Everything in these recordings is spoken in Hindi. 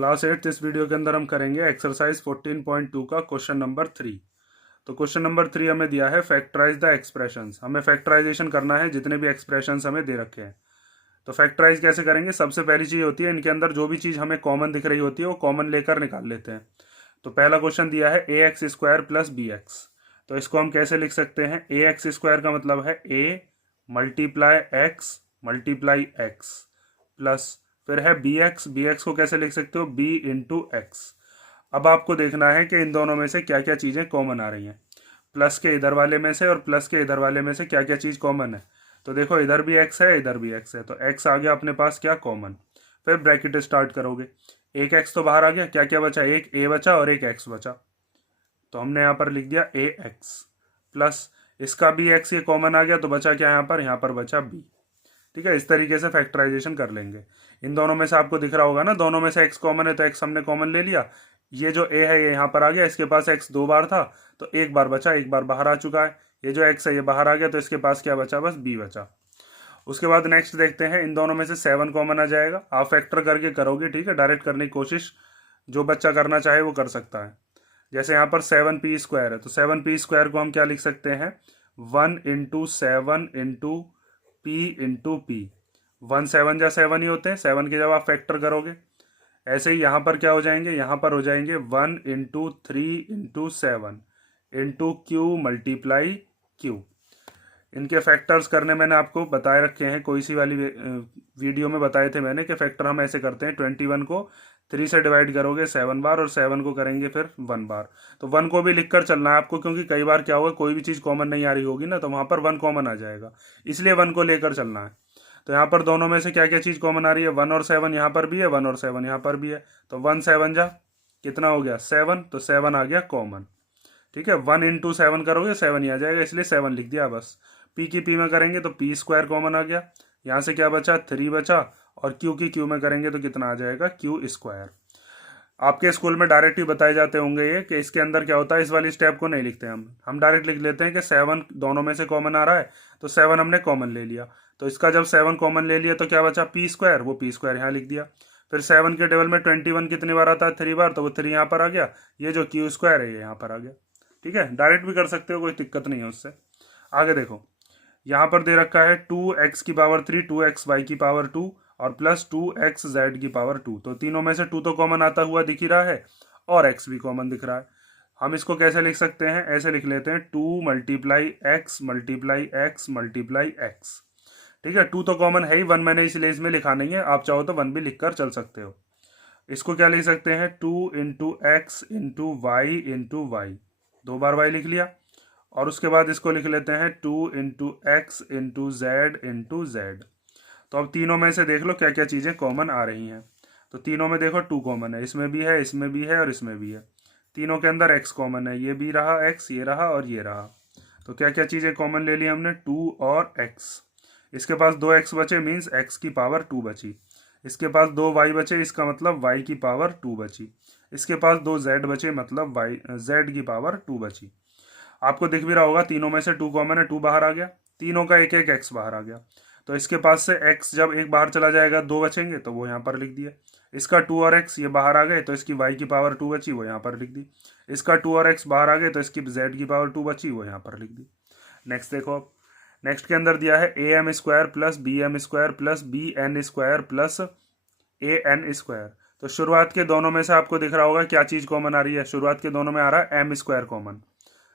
क्लास 8 इस वीडियो के अंदर हम करेंगे एक्सरसाइज 14.2 का क्वेश्चन नंबर 3। तो क्वेश्चन नंबर 3 हमें दिया है फैक्टराइज द एक्सप्रेशंस। हमें फैक्टराइजेशन करना है जितने भी एक्सप्रेशंस हमें दे रखे हैं। तो फैक्टराइज कैसे करेंगे? सबसे पहली चीज़ होती है इनके अंदर जो भी चीज़ हमें कॉमन दिख रही होती है वो कॉमन लेकर निकाल लेते हैं। तो पहला क्वेश्चन दिया है a x square plus b x. तो इसको हम कैसे लिख सकते हैं? ए एक्स स्क्वायर का मतलब है ए मल्टीप्लाई एक्स प्लस फिर है बी एक्स को कैसे लिख सकते हो? B into x. अब आपको देखना है कि इन दोनों में से क्या क्या चीज़ें कॉमन आ रही हैं। प्लस के इधर वाले में से और प्लस के इधर वाले में से क्या क्या चीज़ कॉमन है। तो देखो इधर भी एक्स है इधर भी एक्स है, तो एक्स आ गया अपने पास क्या कॉमन। फिर ब्रैकेट स्टार्ट करोगे, एक एक्स तो बाहर आ गया, क्या क्या बचा? एक ए बचा और एक एक्स बचा। तो हमने यहाँ पर लिख दिया ए एक्स प्लस इसका बी एक्स, ये कॉमन आ गया तो बचा क्या यहाँ पर बचा बी। ठीक है, इस तरीके से फैक्टराइजेशन कर लेंगे। इन दोनों में से आपको दिख रहा होगा ना, दोनों में से एक्स कॉमन है तो एक्स हमने कॉमन ले लिया। ये जो ए है ये यहाँ पर आ गया, इसके पास एक्स 2 बार था तो एक बार बचा, एक बार बाहर आ चुका है। ये जो एक्स है ये बाहर आ गया तो इसके पास क्या बचा? बस बी बचा। उसके बाद नेक्स्ट देखते हैं, इन दोनों में से 7 कॉमन आ जाएगा। आप फैक्टर करके करोगे, ठीक है, डायरेक्ट करने की कोशिश जो बच्चा करना चाहे वो कर सकता है। जैसे यहाँ पर 7p स्क्वायर है तो 7p स्क्वायर को हम क्या लिख सकते हैं? 1 into 7 into P into P. 1 7 जा 7 ही होते हैं, 7 के जब आप फैक्टर करोगे। ऐसे ही यहाँ पर क्या हो जाएंगे? यहाँ पर हो जाएंगे 1 into 3 into 7 into Q multiply Q. इनके फैक्टर्स करने मैंने आपको बताए रखे हैं, कोई सी वाली वीडियो में बताए थे मैंने कि फैक्टर हम ऐसे करते हैं। 21 को 3 से डिवाइड करोगे 7 बार और 7 को करेंगे फिर 1 बार। तो 1 को भी लिखकर चलना है आपको, क्योंकि कई बार क्या होगा कोई भी चीज़ कॉमन नहीं आ रही होगी ना, तो वहाँ पर 1 कॉमन आ जाएगा, इसलिए 1 को लेकर चलना है। तो यहाँ पर दोनों में से क्या क्या चीज़ कॉमन आ रही है? 1 और 7 यहाँ पर भी है, 1 और 7 यहाँ पर भी है। तो 1 7 जा कितना हो गया? 7, तो 7 आ गया कॉमन। ठीक है, 1 इंटू 7 करोगे 7 ही आ जाएगा, इसलिए 7 लिख दिया बस। पी की पी में करेंगे तो पी स्क्वायर कॉमन आ गया, यहाँ से क्या बचा? 3 बचा। और क्यू की क्यू में करेंगे तो कितना आ जाएगा? Q square. आपके स्कूल में डायरेक्ट ही बताए जाते होंगे ये कि इसके अंदर क्या होता है, इस वाली स्टेप को नहीं लिखते हम डायरेक्ट लिख लेते हैं कि 7 दोनों में से कॉमन आ रहा है तो 7 हमने कॉमन ले लिया। तो इसका जब 7 कॉमन ले लिया तो क्या बचा? पी स्क्वायर, वो पी स्क्वायर यहाँ लिख दिया। फिर 7 के टेबल में 21 कितनी बार आता है? 3 बार, तो वो 3 यहाँ पर आ गया। ये जो क्यू स्क्वायर है ये यहाँ पर आ गया। ठीक है, डायरेक्ट भी कर सकते हो, कोई दिक्कत नहीं है उससे। आगे देखो, यहाँ पर दे रखा है 2x की पावर 3, 2xy की पावर 2 और प्लस 2xz की पावर 2। तो तीनों में से 2 तो कॉमन आता हुआ दिख ही रहा है और x भी कॉमन दिख रहा है। हम इसको कैसे लिख सकते हैं? ऐसे लिख लेते हैं 2 multiply x multiply x multiply x. ठीक है, 2 तो कॉमन है ही, 1 मैंने इसलिए इसमें लिखा नहीं है, आप चाहो तो 1 भी लिख कर चल सकते हो। इसको क्या लिख सकते हैं? 2 into x into y into y, 2 बार y लिख लिया। और उसके बाद इसको लिख लेते हैं 2 into x into Z into Z. तो अब तीनों में से देख लो क्या क्या चीज़ें कॉमन आ रही हैं। तो तीनों में देखो 2 कॉमन है, इसमें भी है, इसमें भी है और इसमें भी है। तीनों के अंदर x कॉमन है, ये भी रहा x, ये रहा और ये रहा। तो क्या क्या चीज़ें कॉमन ले ली हमने? 2 और x। इसके पास 2x बचे, मीन्स x की पावर 2 बची। इसके पास 2y बचे, इसका मतलब y की पावर 2 बची। इसके पास 2z बचे, मतलब z की पावर 2 बची। आपको दिख भी रहा होगा तीनों में से 2 कॉमन है, 2 बाहर आ गया, तीनों का एक एक x बाहर आ गया। तो इसके पास से x जब एक बाहर चला जाएगा 2 बचेंगे, तो वो यहाँ पर लिख दिए। इसका 2 और x ये बाहर आ गए तो इसकी y की पावर 2 बची, वो यहाँ पर लिख दी। इसका 2 और x बाहर आ गए तो इसकी z की पावर 2 बची, वो यहाँ पर लिख दी। नेक्स्ट देखो, अब नेक्स्ट के अंदर दिया है a m square plus b m square plus b n square plus a n square. तो शुरुआत के दोनों में से आपको दिख रहा होगा क्या चीज़ कॉमन आ रही है? शुरुआत के दोनों में आ रहा है एम स्क्वायर कॉमन।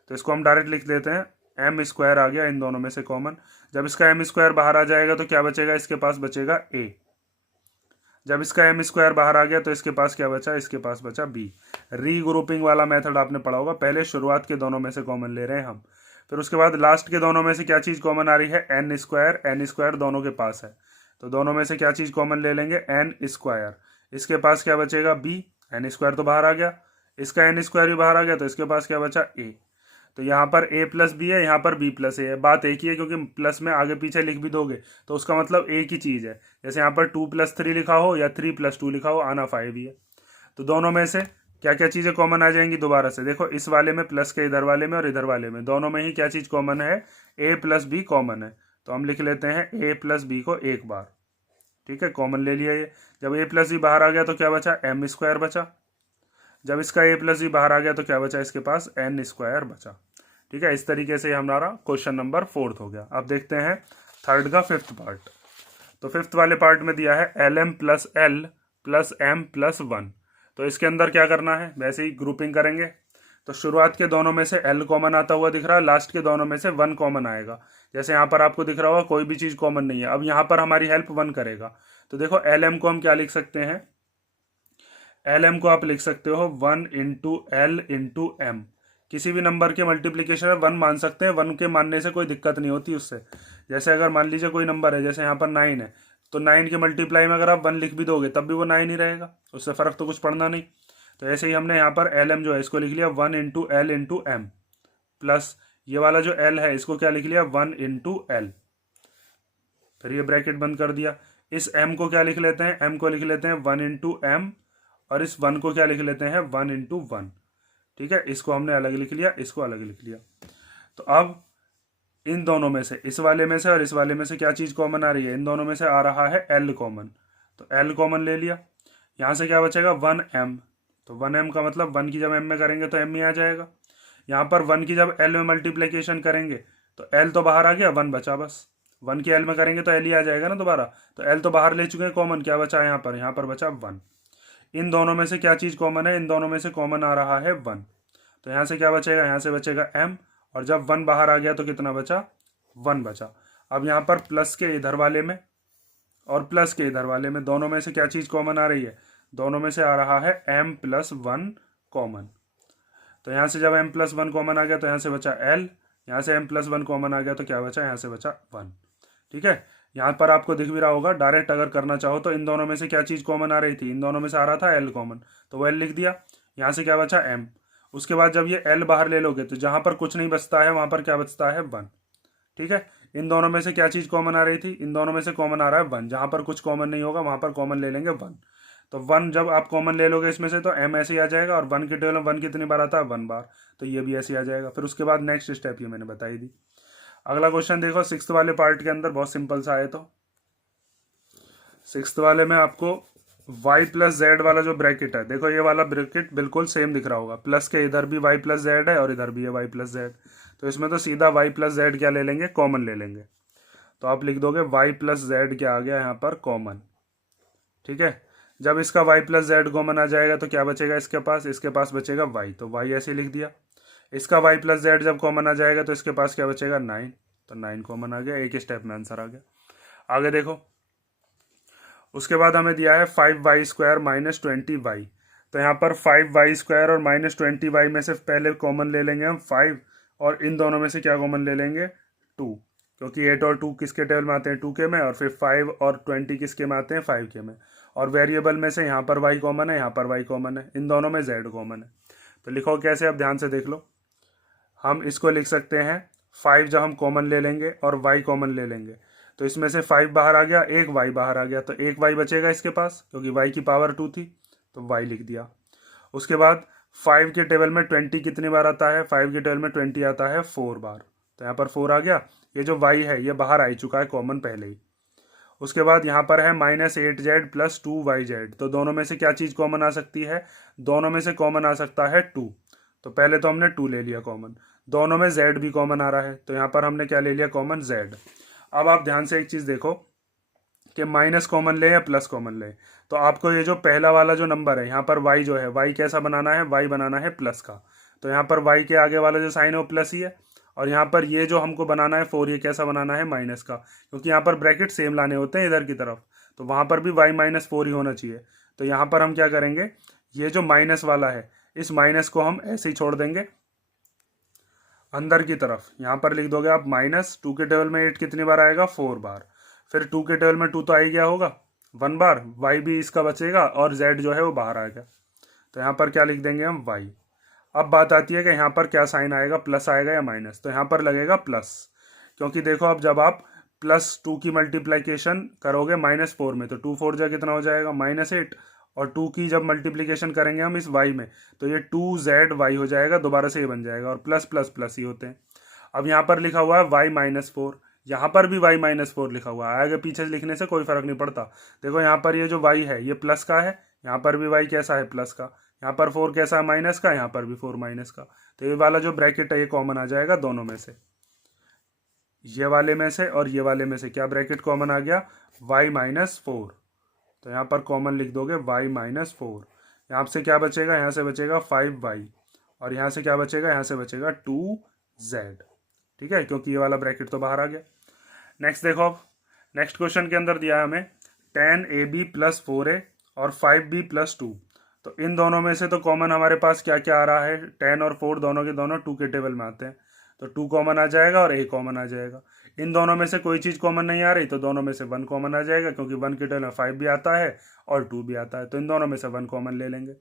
तो इसको हम डायरेक्ट लिख देते हैं, एम स्क्वायर आ गया इन दोनों में से कॉमन। जब इसका एम स्क्वायर बाहर आ जाएगा तो क्या बचेगा? इसके पास बचेगा ए। जब इसका एम स्क्वायर बाहर आ गया तो इसके पास क्या बचा? इसके पास बचा बी। रीग्रुपिंग वाला मेथड आपने पढ़ा होगा, पहले शुरुआत के दोनों में से कॉमन ले रहे हैं हम, फिर उसके बाद लास्ट के दोनों में से क्या चीज़ कॉमन आ रही है? एन स्क्वायर दोनों के पास है, तो दोनों में से क्या चीज़ कॉमन ले लेंगे? N square. इसके पास क्या बचेगा? बी। एन स्क्वायर तो बाहर आ गया, इसका एन स्क्वायर भी बाहर आ गया, तो इसके पास क्या बचा? ए। तो यहाँ पर a प्लस बी है, यहाँ पर b प्लस ए है। बात एक ही है, क्योंकि प्लस में आगे पीछे लिख भी दोगे तो उसका मतलब एक ही चीज़ है। जैसे यहाँ पर 2 + 3 लिखा हो या 3 + 2 लिखा हो, आना 5 ही है। तो दोनों में से क्या क्या चीज़ें कॉमन आ जाएंगी? दोबारा से देखो, इस वाले में प्लस के इधर वाले में और इधर वाले में, दोनों में ही क्या चीज़ कॉमन है? a प्लस बी कॉमन है। तो हम लिख लेते हैं a प्लस बी को एक बार। ठीक है, कॉमन ले लिया ये। जब ए प्लस बी बाहर आ गया तो क्या बचा, एम स्क्वायर बचा। जब इसका ए प्लस बी बाहर आ गया तो क्या बचा, इसके पास एन स्क्वायर बचा। ठीक है, इस तरीके से हमारा क्वेश्चन नंबर 4 हो गया। अब देखते हैं थर्ड का 5th पार्ट। तो 5th वाले पार्ट में दिया है l m plus l plus m plus 1। तो इसके अंदर क्या करना है, वैसे ही ग्रुपिंग करेंगे। तो शुरुआत के दोनों में से एल कॉमन आता हुआ दिख रहा है, लास्ट के दोनों में से 1 कॉमन आएगा। जैसे यहाँ पर आपको दिख रहा होगा कोई भी चीज़ कॉमन नहीं है। अब यहाँ पर हमारी हेल्प 1 करेगा। तो देखो एल एम को हम क्या लिख सकते हैं, एल एम को आप लिख सकते हो 1 इंटू एल इंटू एम। किसी भी नंबर के मल्टीप्लीकेशन में 1 मान सकते हैं, 1 के मानने से कोई दिक्कत नहीं होती उससे। जैसे अगर मान लीजिए कोई नंबर है, जैसे यहाँ पर 9 है, तो 9 के मल्टीप्लाई में अगर आप 1 लिख भी दोगे तब भी वो 9 ही रहेगा, उससे फ़र्क तो कुछ पड़ना नहीं। तो ऐसे ही हमने यहाँ पर एल एम जो है इसको लिख लिया 1 into l into m, plus ये वाला जो एल है इसको क्या लिख लिया 1 इंटू एल। फिर ये ब्रैकेट बंद कर दिया। इस एम को क्या लिख लेते हैं, एम को लिख लेते हैं 1 इंटू एम, और इस 1 को क्या लिख लेते हैं 1 इंटू 1। ठीक है, इसको हमने अलग लिख लिया, इसको अलग लिख लिया। तो अब इन दोनों में से, इस वाले में से और इस वाले में से क्या चीज़ कॉमन आ रही है, इन दोनों में से आ रहा है एल कॉमन। तो एल कॉमन ले लिया। यहाँ से क्या बचेगा 1 एम। तो 1 एम का मतलब 1 की जब एम में करेंगे तो एम ही आ जाएगा। यहाँ पर 1 की जब एल में मल्टीप्लीकेशन करेंगे तो एल तो बाहर आ गया, 1 बचा बस। 1 की एल में करेंगे तो एल ही आ जाएगा ना दोबारा। तो एल तो बाहर ले चुके हैं कॉमन, क्या बचा है यहाँ पर बचा 1। इन दोनों में से क्या चीज़ कॉमन है, इन दोनों में से कॉमन आ रहा है 1। तो यहाँ से क्या बचेगा, यहाँ से बचेगा m, और जब 1 बाहर आ गया तो कितना बचा, 1 बचा। अब यहाँ पर प्लस के इधर वाले में और प्लस के इधर वाले में दोनों में से क्या चीज़ कॉमन आ रही है, दोनों में से आ रहा है m प्लस 1 कॉमन। तो यहाँ से जब m प्लस 1 कॉमन आ गया तो यहाँ से बचा l, यहाँ से m प्लस 1 कॉमन आ गया तो क्या बचा, यहाँ से बचा 1। ठीक है, यहाँ पर आपको दिख भी रहा होगा, डायरेक्ट अगर करना चाहो तो इन दोनों में से क्या चीज़ कॉमन आ रही थी, इन दोनों में से आ रहा था एल कॉमन, तो वो एल लिख दिया। यहाँ से क्या बचा एम। उसके बाद जब ये एल बाहर ले लोगे तो जहाँ पर कुछ नहीं बचता है वहाँ पर क्या बचता है 1। ठीक है, इन दोनों में से क्या चीज़ कॉमन आ रही थी, इन दोनों में से कॉमन आ रहा है 1। जहाँ पर कुछ कॉमन नहीं होगा वहाँ पर कॉमन ले लेंगे 1। तो 1 जब आप कॉमन ले लोगे इसमें से तो m ऐसे ही आ जाएगा, और 1 के टेबल में 1 कितनी बार आता है 1 बार, तो ये भी ऐसे ही आ जाएगा। फिर उसके बाद नेक्स्ट स्टेप ये मैंने बताई दी। अगला क्वेश्चन देखो 6th वाले पार्ट के अंदर, बहुत सिंपल सा है। तो 6th वाले में आपको y प्लस जेड वाला जो ब्रैकेट है, देखो ये वाला ब्रैकेट बिल्कुल सेम दिख रहा होगा, प्लस के इधर भी y प्लस जेड है और इधर भी है y प्लस जेड। तो इसमें तो सीधा y प्लस जेड क्या ले लेंगे, कॉमन ले लेंगे। तो आप लिख दोगे y प्लस जेड क्या आ गया यहाँ पर, कॉमन। ठीक है, जब इसका y प्लस जेड कॉमन आ जाएगा तो क्या बचेगा इसके पास बचेगा y, तो y ऐसे लिख दिया। इसका y प्लस जेड जब कॉमन आ जाएगा तो इसके पास क्या बचेगा 9, तो 9 कॉमन आ गया, एक स्टेप में आंसर आ गया। आगे देखो, उसके बाद हमें दिया है 5y स्क्वायर माइनस 20y। तो यहाँ पर 5y स्क्वायर और माइनस 20y में से पहले कॉमन ले लेंगे हम 5, और इन दोनों में से क्या कॉमन ले लेंगे 2, क्योंकि 8 और 2 किसके टेबल में आते हैं 2 के में, और फिर 5 और 20 किसके में आते हैं 5 के में। और वेरिएबल में से यहाँ पर y कॉमन है, यहाँ पर y कॉमन है, इन दोनों में z कॉमन है। तो लिखो कैसे, अब ध्यान से देख लो। हम इसको लिख सकते हैं 5 जब हम कॉमन ले लेंगे और y कॉमन ले लेंगे तो इसमें से 5 बाहर आ गया, एक y बाहर आ गया, तो एक y बचेगा इसके पास, क्योंकि y की पावर 2 थी, तो y लिख दिया। उसके बाद 5 के टेबल में 20 कितनी बार आता है, 5 के टेबल में 20 आता है 4 बार, तो यहाँ पर 4 आ गया। ये जो y है ये बाहर आ चुका है कॉमन पहले ही। उसके बाद यहाँ पर है -8z प्लस 2yz। तो दोनों में से क्या चीज़ कॉमन आ सकती है, दोनों में से कॉमन आ सकता है 2। तो पहले तो हमने 2 ले लिया कॉमन, दोनों में z भी कॉमन आ रहा है, तो यहाँ पर हमने क्या ले लिया कॉमन, z। अब आप ध्यान से एक चीज़ देखो कि माइनस कॉमन ले या प्लस कॉमन ले, तो आपको ये जो पहला वाला जो नंबर है यहाँ पर y जो है, y कैसा बनाना है, y बनाना है प्लस का। तो यहाँ पर y के आगे वाला जो साइन है वो प्लस ही है, और यहाँ पर ये जो हमको बनाना है 4, ये कैसा बनाना है माइनस का, क्योंकि यहाँ पर ब्रैकेट सेम लाने होते हैं इधर की तरफ, तो वहाँ पर भी y-4 ही होना चाहिए। तो यहाँ पर हम क्या करेंगे, ये जो माइनस वाला है इस माइनस को हम ऐसे ही छोड़ देंगे अंदर की तरफ। यहाँ पर लिख दोगे आप -2 के टेबल में 8 कितनी बार आएगा, 4 बार। फिर 2 के टेबल में 2 तो आ ही गया होगा 1 बार, y भी इसका बचेगा और z जो है वो बाहर आ गया, तो यहाँ पर क्या लिख देंगे हम y। अब बात आती है कि यहाँ पर क्या साइन आएगा, प्लस आएगा या माइनस, तो यहाँ पर लगेगा प्लस, क्योंकि देखो अब जब आप +2 की मल्टीप्लीकेशन करोगे -4 में तो 2 4 जा कितना हो जाएगा -8, और 2 की जब मल्टीप्लिकेशन करेंगे हम इस y में तो ये 2zy हो जाएगा, दोबारा से ये बन जाएगा, और प्लस प्लस प्लस ही होते हैं। अब यहाँ पर लिखा हुआ है y-4, यहाँ पर भी y माइनस 4 लिखा हुआ है, आगे पीछे लिखने से कोई फर्क नहीं पड़ता। देखो यहाँ पर ये जो y है ये प्लस का है, यहाँ पर भी y कैसा है प्लस का, यहाँ पर 4 कैसा है माइनस का, यहाँ पर भी 4 माइनस का। तो ये वाला जो ब्रैकेट है ये कॉमन आ जाएगा दोनों में से, ये वाले में से और ये वाले में से क्या ब्रैकेट कॉमन आ गया, y माइनस 4। तो यहाँ पर कॉमन लिख दोगे y माइनस 4। यहाँ से क्या बचेगा, यहाँ से बचेगा 5y, और यहाँ से क्या बचेगा, यहाँ से बचेगा 2z। ठीक है, क्योंकि ये वाला ब्रैकेट तो बाहर आ गया। नेक्स्ट देखो, अब नेक्स्ट क्वेश्चन के अंदर दिया है हमें 10ab प्लस 4a और 5b प्लस 2। तो इन दोनों में से तो कॉमन हमारे पास क्या क्या आ रहा है, 10 और 4 दोनों के दोनों 2 के टेबल में आते हैं, तो 2 कॉमन आ जाएगा और a कॉमन आ जाएगा। इन दोनों में से कोई चीज़ कॉमन नहीं आ रही तो दोनों में से 1 कॉमन आ जाएगा, क्योंकि 1 के टेबल में 5 भी आता है और 2 भी आता है, तो इन दोनों में से 1 कॉमन ले लेंगे।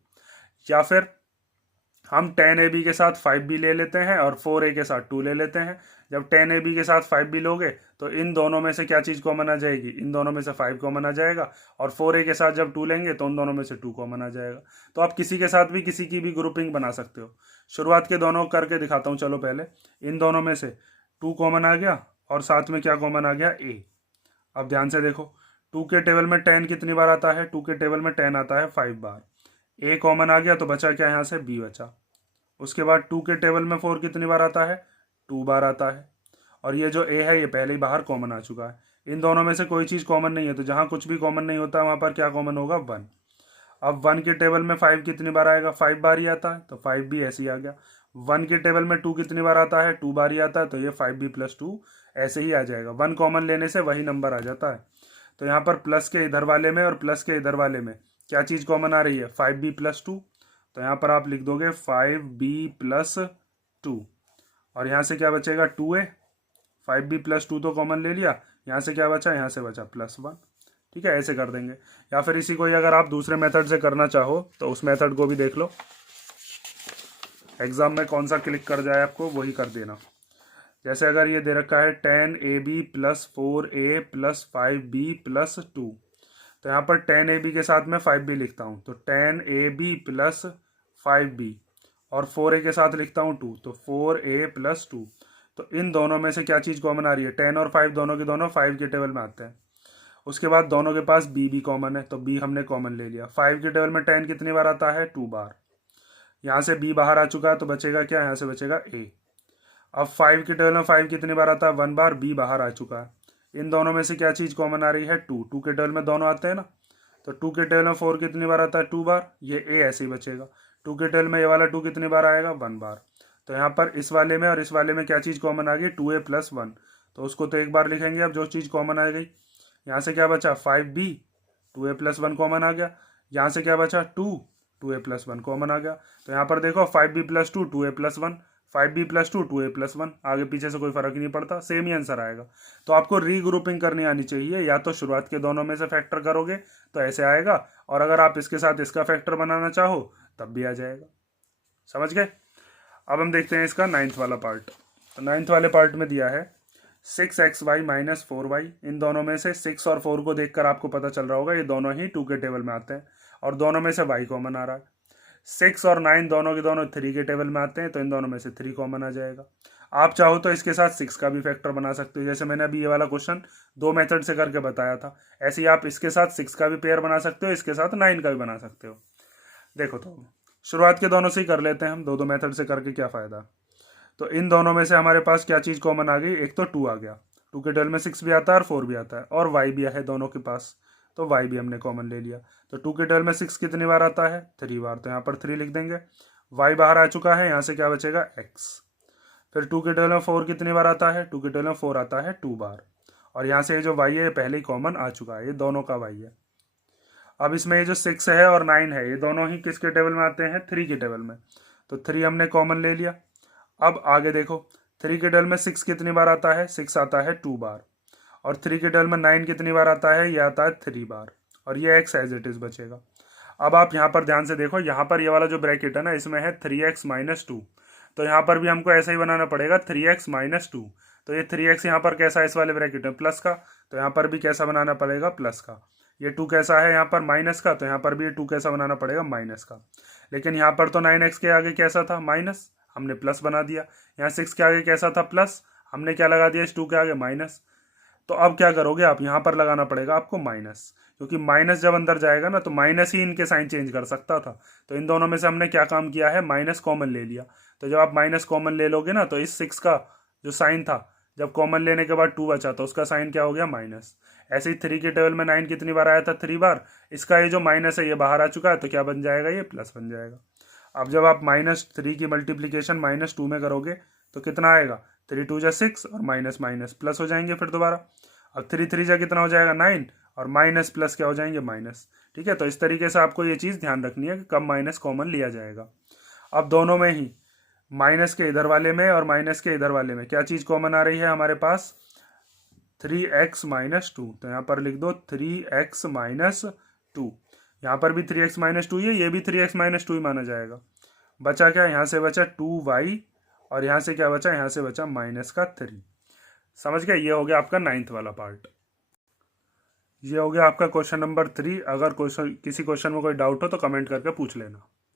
या फिर हम 10ab के साथ 5b ले लेते हैं और 4a के साथ 2 ले लेते हैं। जब 10ab के साथ 5b लोगे तो इन दोनों में से क्या चीज़ कॉमन आ जाएगी, इन दोनों में से 5 कॉमन आ जाएगा, और 4a के साथ जब 2 लेंगे तो उन दोनों में से 2 कॉमन आ जाएगा। तो आप किसी के साथ भी किसी की भी ग्रुपिंग बना सकते हो। शुरुआत के दोनों करके दिखाता हूँ, चलो पहले इन दोनों में से 2 कॉमन आ गया और साथ में क्या कॉमन आ गया, a। अब ध्यान से देखो, 2 के टेबल में 10 कितनी बार आता है, 2 के टेबल में 10 आता है 5 बार। a कॉमन आ गया तो बचा क्या, यहाँ से b बचा। उसके बाद 2 के टेबल में 4 कितनी बार आता है, 2 बार आता है, और ये जो a है ये पहले ही बाहर कॉमन आ चुका है। इन दोनों में से कोई चीज़ कॉमन नहीं है, तो जहाँ कुछ भी कॉमन नहीं होता वहाँ पर क्या कॉमन होगा, 1। अब 1 के टेबल में 5 कितनी बार आएगा, 5 बार ही आता है, तो 5 भी ऐसे ही आ गया। 1 के टेबल में 2 कितनी बार आता है, 2 बार ही आता है, तो ये 5b प्लस 2 ऐसे ही आ जाएगा। 1 कॉमन लेने से वही नंबर आ जाता है। तो यहाँ पर प्लस के इधर वाले में और प्लस के इधर वाले में क्या चीज़ कॉमन आ रही है, 5b प्लस 2। तो यहाँ पर आप लिख दोगे 5b प्लस 2, और यहाँ से क्या बचेगा 2a। 5b प्लस 2 तो कॉमन ले लिया, यहाँ से क्या बचा, यहाँ से बचा प्लस 1। ठीक है, ऐसे कर देंगे। या फिर इसी को ही अगर आप दूसरे मेथड से करना चाहो तो उस मेथड को भी देख लो, एग्जाम में कौन सा क्लिक कर जाए आपको वही कर देना। जैसे अगर ये दे रखा है 10ab plus 4a plus 5b plus 2, तो यहाँ पर 10ab के साथ में 5b लिखता हूँ, तो 10ab प्लस 5b, और 4a के साथ लिखता हूँ 2, तो 4a प्लस 2। तो इन दोनों में से क्या चीज़ कॉमन आ रही है, 10 और 5 दोनों के दोनों 5 के टेबल में आते हैं। उसके बाद दोनों के पास b भी कॉमन है, तो b हमने कॉमन ले लिया। 5 के टेबल में 10 कितनी बार आता है, 2 बार। यहाँ से b बाहर आ चुका है तो बचेगा क्या, यहाँ से बचेगा a। अब 5 के टेबल में 5 कितनी बार आता है, 1 बार, b बाहर आ चुका है। इन दोनों में से क्या चीज़ कॉमन आ रही है, 2। 2 के टेबल में दोनों आते हैं ना, तो 2 के टेबल में 4 कितनी बार आता है, 2 बार, ये a ऐसे ही बचेगा। 2 के टेबल में ये वाला 2 कितनी बार आएगा, 1 बार। तो यहाँ पर इस वाले में और इस वाले में क्या चीज़ कॉमन आ गई, 2a प्लस 1, तो उसको तो एक बार लिखेंगे। अब जो चीज़ कॉमन आ गई, यहाँ से क्या बचा 5b, 2a प्लस 1 कॉमन आ गया। यहाँ से क्या बचा 2a प्लस 1 कॉमन आ गया। तो यहाँ पर देखो 5b plus 2 2a plus 1, 5b plus 2 2a plus 1, आगे पीछे से कोई फर्क ही नहीं पड़ता, सेम ही आंसर आएगा। तो आपको रीग्रुपिंग करनी आनी चाहिए, या तो शुरुआत के दोनों में से फैक्टर करोगे तो ऐसे आएगा, और अगर आप इसके साथ इसका फैक्टर बनाना चाहो तब भी आ जाएगा। समझ गए। अब हम देखते हैं इसका 9th वाला पार्ट। तो 9th वाले पार्ट में दिया है 6xy माइनस 4y। इन दोनों में से 6 और 4 को देखकर आपको पता चल रहा होगा ये दोनों ही 2 के टेबल में आते हैं, और दोनों में से y कॉमन आ रहा है। 6 और 9 दोनों के दोनों 3 के टेबल में आते हैं, तो इन दोनों में से 3 कॉमन आ जाएगा। आप चाहो तो इसके साथ 6 का भी फैक्टर बना सकते हो, जैसे मैंने अभी ये वाला क्वेश्चन 2 मेथड से करके बताया था, ऐसे ही आप इसके साथ 6 का भी पेयर बना सकते हो, इसके साथ 9 का भी बना सकते हो। देखो, तो शुरुआत के दोनों से ही कर लेते हैं हम, दो मेथड से करके क्या फ़ायदा। तो इन दोनों में से हमारे पास क्या चीज़ कॉमन आ गई, एक तो 2 आ गया, 2 के टेबल में 6 भी आता है और 4 भी आता है, और y भी है दोनों के पास, तो y भी हमने कॉमन ले लिया। तो 2 के टेबल में 6 कितनी बार आता है, 3 बार, तो यहाँ पर 3 लिख देंगे। y बाहर आ चुका है, यहाँ से क्या बचेगा x। फिर 2 के टेबल में 4 कितनी बार आता है, 2 के टेबल में 4 आता है 2 बार, और यहाँ से ये जो y है ये पहले ही कॉमन आ चुका है, ये दोनों का y है। अब इसमें ये जो 6 है और 9 है ये दोनों ही किसके टेबल में आते हैं, 3 के टेबल में, तो 3 हमने कॉमन ले लिया। अब आगे देखो, 3 के टेबल में 6 कितनी बार आता है, 6 आता है 2 बार, और 3 के टेबल में 9 कितनी बार आता है, ये आता है 3 बार, और ये x एज इट इज बचेगा। अब आप यहाँ पर ध्यान से देखो, यहाँ पर ये वाला जो ब्रैकेट है ना, इसमें है 3x माइनस 2, तो यहाँ पर भी हमको ऐसा ही बनाना पड़ेगा 3x माइनस 2। तो ये 3x यहाँ पर कैसा है, इस वाले ब्रैकेट में प्लस का, तो यहाँ पर भी कैसा बनाना पड़ेगा, प्लस का। ये 2 कैसा है यहाँ पर, माइनस का, तो यहाँ पर भी ये 2 कैसा बनाना पड़ेगा, माइनस का। लेकिन यहाँ पर तो 9x के आगे कैसा था, माइनस, हमने प्लस बना दिया। यहाँ 6 के आगे कैसा था, प्लस, हमने क्या लगा दिया इस 2 के आगे, माइनस। तो अब क्या करोगे आप, यहाँ पर लगाना पड़ेगा आपको माइनस, क्योंकि माइनस जब अंदर जाएगा ना तो माइनस ही इनके साइन चेंज कर सकता था। तो इन दोनों में से हमने क्या काम किया है, माइनस कॉमन ले लिया। तो जब आप माइनस कॉमन ले लोगे ना तो इस 6 का जो साइन था, जब कॉमन लेने के बाद 2 बचा तो उसका साइन क्या हो गया, माइनस। ऐसे ही 3 के टेबल में 9 कितनी बार आया था, 3 बार। इसका ये जो माइनस है ये बाहर आ चुका है, तो क्या बन जाएगा, ये प्लस बन जाएगा। अब जब आप -3 की मल्टीप्लीकेशन -2 में करोगे तो कितना आएगा, 3 2 जा 6 और माइनस माइनस प्लस हो जाएंगे फिर दोबारा। अब 3 3 जा कितना हो जाएगा, 9 और माइनस प्लस क्या हो जाएंगे, माइनस। ठीक है, तो इस तरीके से आपको ये चीज़ ध्यान रखनी है कि कब माइनस कॉमन लिया जाएगा। अब दोनों में ही माइनस के इधर वाले में और माइनस के इधर वाले में क्या चीज़ कॉमन आ रही है हमारे पास, 3x - 2। तो यहाँ पर लिख दो 3x - 2। यहाँ पर भी 3x - 2 ये भी 3x - 2 ही माना जाएगा। बचा क्या, यहाँ से बचा 2y और यहाँ से क्या बचा, यहाँ से बचा -3। समझ गए, ये हो गया आपका 9th वाला पार्ट। ये हो गया आपका क्वेश्चन नंबर 3। अगर क्वेश्चन किसी क्वेश्चन में कोई डाउट हो तो कमेंट करके पूछ लेना।